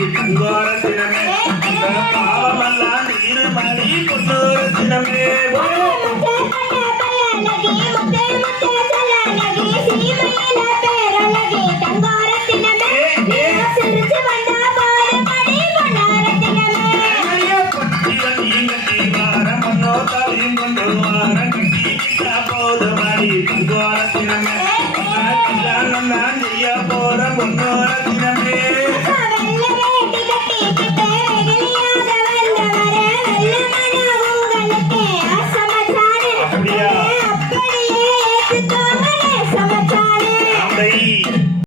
மணி. தங்கோர தினமே கல்யாணம் நான் செய்ய போற பொன்னோர